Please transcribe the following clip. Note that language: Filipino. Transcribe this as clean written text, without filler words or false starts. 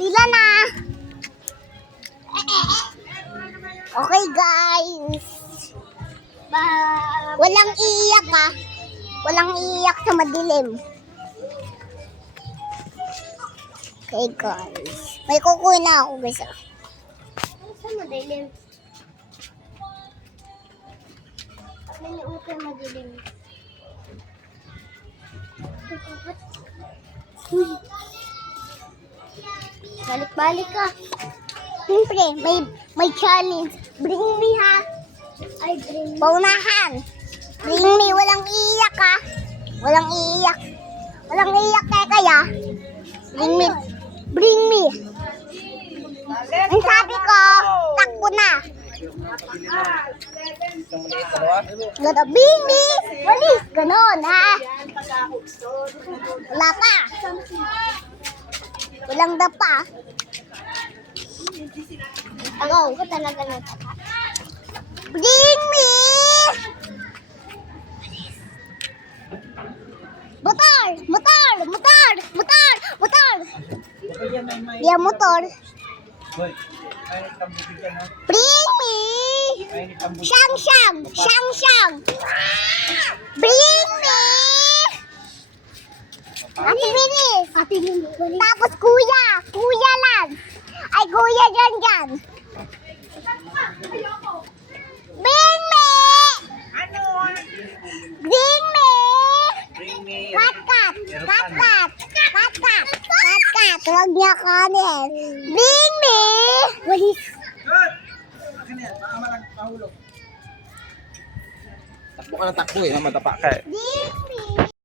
Sila na. Okay guys. Walang iiyak ha. Walang iiyak sa madilim. Okay guys. May kukuha na ako guys. Sa madilim. May madilim. Balik-balik ka. Siyempre, may challenge. Bring me ha. Ay, bring me. Paunahan. Bring me. Walang iiyak ha. Walang iiyak. Walang iiyak kaya. Bring me. Bring me. Ang sabi ko, takbo na. Ganda, bring me. Walis, ganon ha. Wala pa. Walang dapa. Ako talaga na. Bring me! Motor! Motor! Motor! Motor! Motor! Dia motor. Bring me! Syang syang! Syang syang! Bring me! Ate Binis. Tapos kuya. Kuya lang. Ay, kuya dyan. Bring me! Ano? Bring me! Bring me. Kat. Huwag niya kanin. Bring me! Walis. Good! Akin yan, baka mahulog. Takbo ka na takbo eh, matapa ka eh. Bring